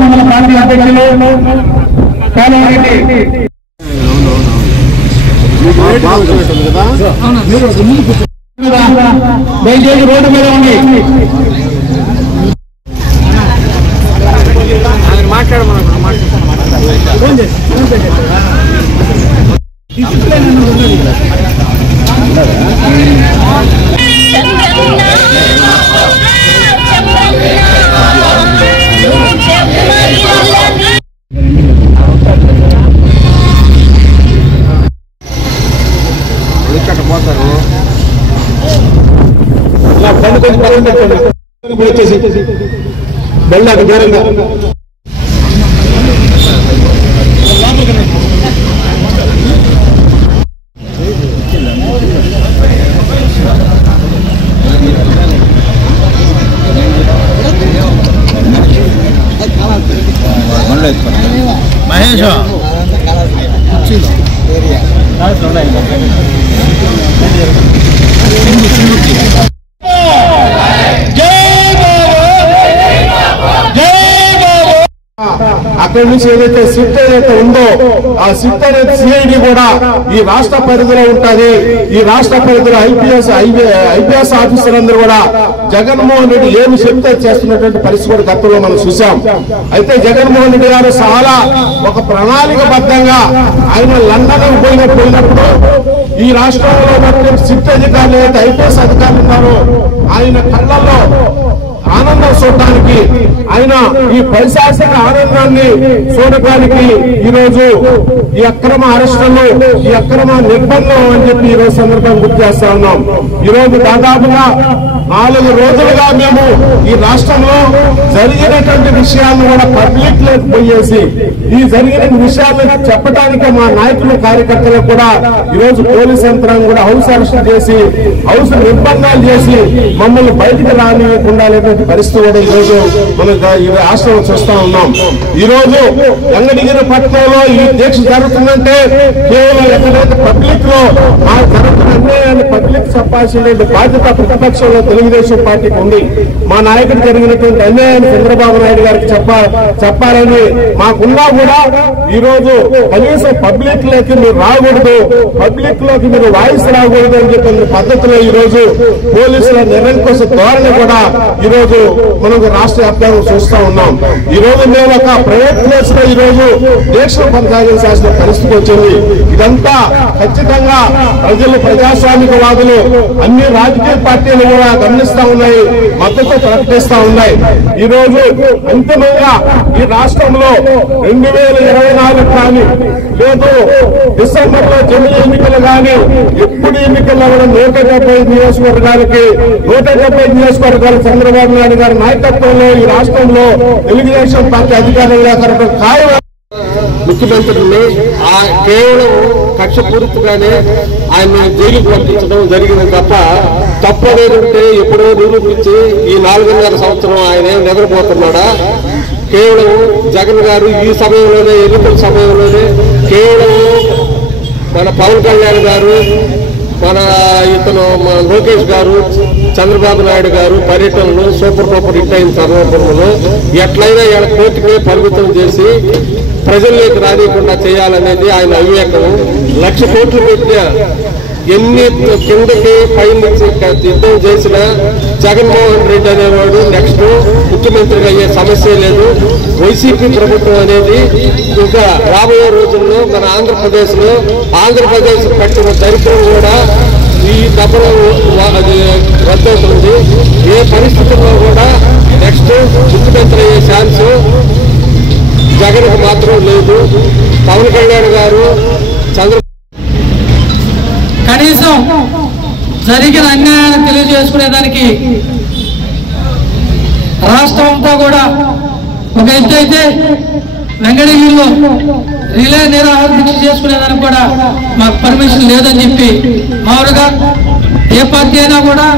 మండల పార్టీ అధ్యక్షులు దయచేసి రోడ్డు మీద ఉండి వచ్చేసి బళ్ళాక దూరంగా మహేష్ అక్కడి నుంచి ఏదైతే సిట్ ఏదైతే ఉందో ఆ సిట్ అనేది సిఐడి కూడా ఈ రాష్ట్ర పరిధిలో ఉంటుంది. ఈ రాష్ట్ర పరిధిలో ఐపీఎస్ ఆఫీసర్లందరూ కూడా జగన్మోహన్ రెడ్డి ఏమి చెప్తే చేస్తున్నటువంటి పరిస్థితి కూడా గతంలో మనం చూసాం. అయితే జగన్మోహన్ రెడ్డి గారు చాలా ఒక ప్రణాళికబద్ధంగా ఆయన లండన్ పోయినప్పుడు ఈ రాష్ట్రంలో సిట్ అధికారులు ఏదైతే ఐపీఎస్ అధికారులు ఉన్నారో ఆయన కళ్ళల్లో ఆనందం చూడటానికి, ఆయన ఈ పైశాచిక ఆనందాన్ని చూడటానికి ఈరోజు ఈ అక్రమ అరెస్టులు, ఈ అక్రమ నిర్బంధం అని చెప్పి ఈ రోజు సందర్భంగా గుర్తు చేస్తా ఉన్నాం. ఈ రోజు దాదాపుగా 4 రోజులుగా మేము ఈ రాష్ట్రంలో జరిగినటువంటి విషయాలను కూడా పబ్లిక్ లోకి పోయేసి ఈ జరిగిన విషయాలను చెప్పడానికి మా నాయకులు కార్యకర్తలకు కూడా ఈరోజు పోలీస్ యంత్రాంగం కూడా హౌస్ అరెస్ట్ చేసి హౌస్ నిర్బంధాలు చేసి మమ్మల్ని బయటికి రానివ్వకుండా పరిస్థితి కూడా ఈరోజు మనం ఈ రాష్ట్రంలో చూస్తా ఉన్నాం. ఈ రోజు వెంకటగిరి పట్టణంలో ఈ దీక్ష జరుగుతుందంటే కేవలం ఎక్కడైతే పబ్లిక్ లో ఆ జరుగుతున్న అన్యాయాన్ని పబ్లిక్ చెప్పాల్సిన బాధ్యత ప్రతిపక్షంలో తెలుగుదేశం పార్టీకి ఉంది. మా నాయకుడు జరిగినటువంటి అన్యాయాన్ని చంద్రబాబు నాయుడు గారికి చెప్పాలని మాకున్నా కూడా ఈ రోజు కనీసం పబ్లిక్ లోకి మీరు రాకూడదు, పబ్లిక్ లోకి మీరు వాయిస్ రాకూడదు అని చెప్పిన పద్ధతిలో ఈ రోజు పోలీసుల నిరంకుశ ధోరణి కూడా ఈ రోజు మనం రాష్ట్ర వ్యాప్తంగా చూస్తా ఉన్నాం. ఈ రోజు మేము ఒక ప్రైవేట్ ప్లేస్ లో ఈ రోజు దీక్షను కొనసాగించాల్సిన పరిస్థితి వచ్చింది. ఇదంతా ఖచ్చితంగా ప్రజలు, ప్రజాస్వామికవాదులు, అన్ని రాజకీయ పార్టీలు కూడా గమనిస్తా ఉన్నాయి, మద్దతు ప్రకటిస్తా ఉన్నాయి. ఈ రోజు అంతిమంగా ఈ రాష్ట్రంలో 2024 కానీ లేదు డిసెంబర్ లో జమిలీ ఎన్నికలు కానీ ఎప్పుడు ఎన్నికల్లో కూడా 170 నియోజకవర్గాలకి 170 నియోజకవర్గాలు చంద్రబాబు నాయుడు గారి నాయకత్వంలో ఈ రాష్ట్రంలో తెలుగుదేశం పార్టీ అధికారంగా కలపడం ఖాయం. ముఖ్యమంత్రిని కేవలం కక్షపూరితగానే ఆయన జైలుకు పంపించడం జరిగింది తప్ప తప్పదేంటే ఎప్పుడో నిరూపించి ఈ 4.5 సంవత్సరం ఆయన నిద్రపోతున్నాడా? కేవలం జగన్ గారు ఈ సమయంలోనే, ఎన్నికల సమయంలోనే కేవలం మన పవన్ కళ్యాణ్ గారు, మన లోకేష్ గారు, చంద్రబాబు నాయుడు గారు పర్యటనలు సూపర్ హిట్ అయిన సందర్భంలో ఎట్లయినా ఆయన కోర్టుకే పరిమితం చేసి ప్రజల్లోకి రానియకుండా చేయాలనేది ఆయన అవివేకం. 1,00,000 కోట్లు పెట్టిన ఎన్ని కిందకి పై నుంచి యుద్ధం చేసిన జగన్మోహన్ రెడ్డి అనేవాడు నెక్స్ట్ ముఖ్యమంత్రిగా అయ్యే సమస్య లేదు. వైసీపీ ప్రభుత్వం అనేది ఇంకా రాబోయే రోజుల్లో మన ఆంధ్రప్రదేశ్ పట్టిన దరిద్రం కూడా ఈ దెబ్బలో రద్దవుతుంది. ఏ పరిస్థితుల్లో కూడా నెక్స్ట్ ముఖ్యమంత్రి అయ్యే ఛాన్స్ జగన్కు మాత్రం లేదు. పవన్ కళ్యాణ్ గారు కనీసం జరిగిన అన్యాయాన్ని తెలియజేసుకునేదానికి రాష్ట్రం అంతా కూడా ఒక ఎత్తు అయితే వెంకటగిరిలో రిలే నిరాహార దీక్ష చేసుకునేదానికి కూడా మాకు పర్మిషన్ లేదని చెప్పి మామూలుగా ఏ పార్టీ అయినా కూడా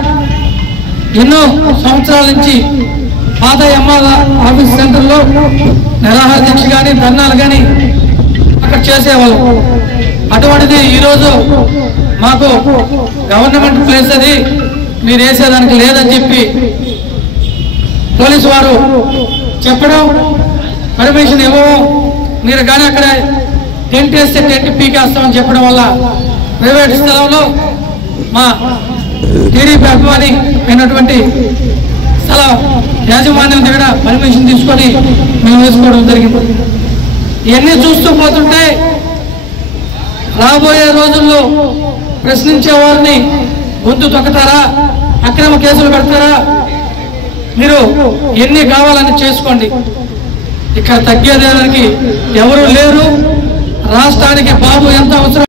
ఎన్నో సంవత్సరాల నుంచి పాత ఎంఆర్ ఆఫీస్ సెంటర్లో నిరాహార దీక్ష కానీ ధర్నాలు కానీ అక్కడ చేసేవాళ్ళం. అటువంటిది ఈరోజు మాకు గవర్నమెంట్ ప్లేస్ అది మీరు వేసేదానికి లేదని చెప్పి పోలీసు వారు చెప్పడం, పర్మిషన్ ఇవ్వడం, మీరు కానీ అక్కడ టెంట్ వేస్తే టెంట్ పీకేస్తామని చెప్పడం వల్ల ప్రైవేట్ స్థలంలో మా టీడీపీ అభిమాని అయినటువంటి స్థల యాజమాన్యం దగ్గర పర్మిషన్ తీసుకొని మేము వేసుకోవడం జరిగింది. ఇవన్నీ చూస్తూ పోతుంటే రాబోయే రోజుల్లో ప్రశ్నించే వారిని గొంతు తొక్కుతారా, అక్రమ కేసులు పెడతారా, మీరు ఎన్ని కావాలని చేసుకోండి. ఇక్కడ తగ్గేదానికి ఎవరు లేరు. రాష్ట్రానికి బాబు ఎంత అవసరం